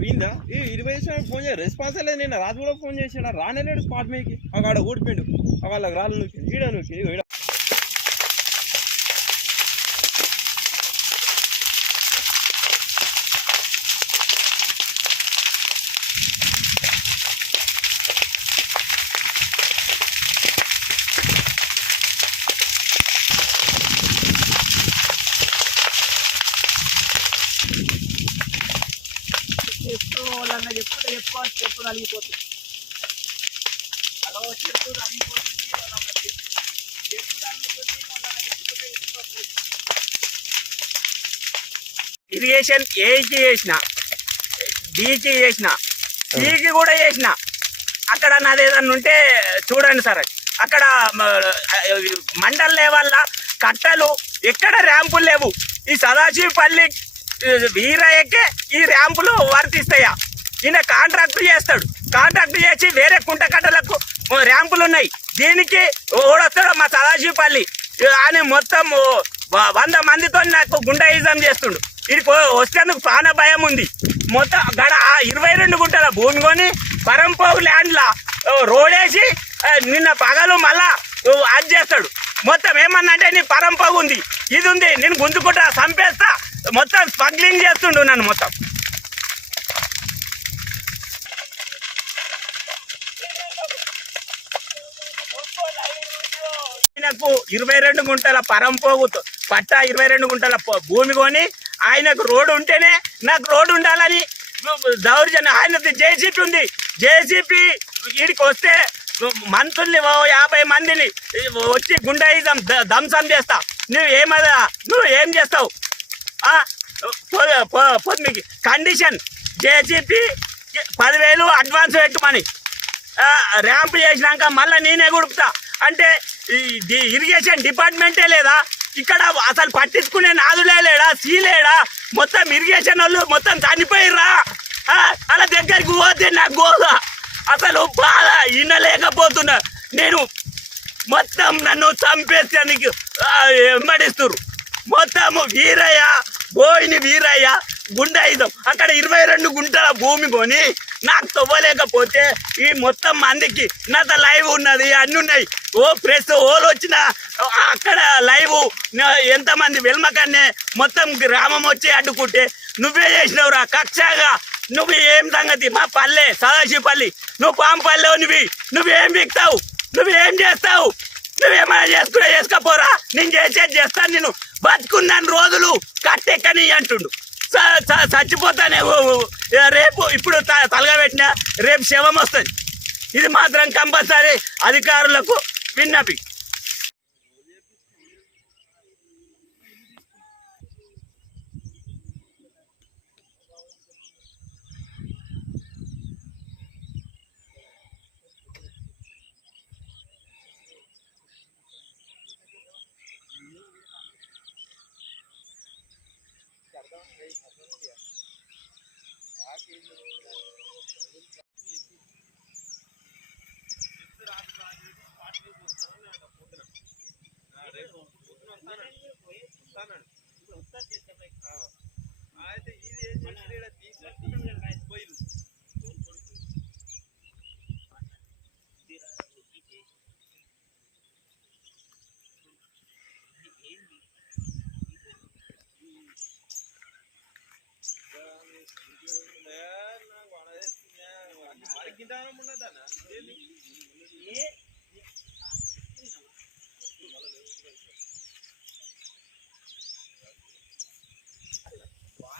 వీందా 20 phone చేయ response లేదు. నిన్న రాజు కూడా ఫోన్ చేసాడు, రానేలేడు స్పాట్ మీకి. ఆడ ఊడిపోయిండు, వాళ్ళకి రాళ్ళు నూకి ఈడ నూకి వాళ్ళన్నా చెప్పుకుంటే చెప్పుకోవాలి, చెప్పు నలిగిపోతుంది. అలా చెట్టు నలిగిపోతుంది, ఇరిగేషన్ ఏకి చేసిన, డీకి చేసిన, సికి కూడా చేసిన. అక్కడ నాది ఏదన్నా ఉంటే చూడండి సార్. అక్కడ మండల్ లెవెల్ల కట్టలు ఎక్కడ ర్యాంపులు లేవు. ఈ సదాశివపల్లి వీరయ్యకే ఈ ర్యాంపులు వర్తిస్తాయా? ఈయన కాంట్రాక్ట్ చేస్తాడు, కాంట్రాక్ట్ చేసి వేరే కుంటకట్టలకు ర్యాంపులు ఉన్నాయి. దీనికి ఓడొస్తాడు మా సదాశివపల్లి అని మొత్తం 100 మందితో నాకు గుండాయిజం చేస్తుండు. ఇది వచ్చేందుకు ప్రాణ భయం ఉంది. మొత్తం గడ 22 గుంటల భూమి కొని పరంపోగు ల్యాండ్లా రోడేసి నిన్న పగలు మళ్ళా అది చేస్తాడు. మొత్తం ఏమన్నా అంటే నీ పరంపోగు ఉంది, ఇది ఉంది, నేను గుంజుకుంటా చంపేస్తా, మొత్తం స్మగ్లింగ్ చేస్తుండు నన్ను మొత్తం. ఆయనకు 22 గుంటల పరంపోగు పట్టా, 22 గుంటల భూమి కొని ఆయనకు రోడ్డు ఉంటేనే నాకు రోడ్డు ఉండాలని దౌర్జన్యం. ఆయన జేసీపీ ఉంది, జేసీపీ వీడికి వస్తే మంత్రుల్ని 50 మందిని వచ్చి గుండాయిజం ధ్వంసం చేస్తా. నువ్వు ఏం చేస్తావు? పొద్దుకి కండిషన్ జేసీపీ 10,000 అడ్వాన్స్ పెట్టమని, ర్యాంప్ చేసినాక మళ్ళీ నేనే గుడుపుతా అంటే ఇరిగేషన్ డిపార్ట్మెంటే లేదా ఇక్కడ? అసలు పట్టించుకునే నాదులే లేడా, సీలేడా? మొత్తం ఇరిగేషన్ వాళ్ళు మొత్తం చనిపోయిర్రా. అలా దగ్గరికి పోతే నాకు గోదా అసలు బాధ వినలేకపోతున్నా. నేను మొత్తం నన్ను చంపేసేందుకు వెంబడిస్తున్నారు. మొత్తము వీరయ్య, బోయిని వీరయ్య గుండాయిజం. అక్కడ 22 గుంటల భూమి కొని నాకు తవ్వలేకపోతే ఈ మొత్తం మందికి నాతో లైవ్ ఉన్నది, అన్నీ ఉన్నాయి. ప్రెస్ ఓలు వచ్చిన అక్కడ లైవ్ ఎంతమంది వెల్మకన్నే మొత్తం గ్రామం వచ్చి అడ్డుకుంటే నువ్వే చేసినవురా కక్షగా. నువ్వు ఏం సంగతి? మా పల్లె సదాశివపల్లి, నువ్వు పాంపల్లె నువ్వేం బిక్తావు? నువ్వేం చేస్తావు? నువ్వేమైనా చేసుకోపోరా, నేను చేసేది చేస్తాను. నేను బతుకున్నాను రోజులు కట్టెక్కని అంటుండు. చచ్చిపోతానే రేపు. ఇప్పుడు తలగబెట్టినా రేపు శవం వస్తుంది. ఇది మాత్రం కంపల్సరీ అధికారులకు విన్నపి. అయితే ఇది ఏం చేసి తీసి పోయి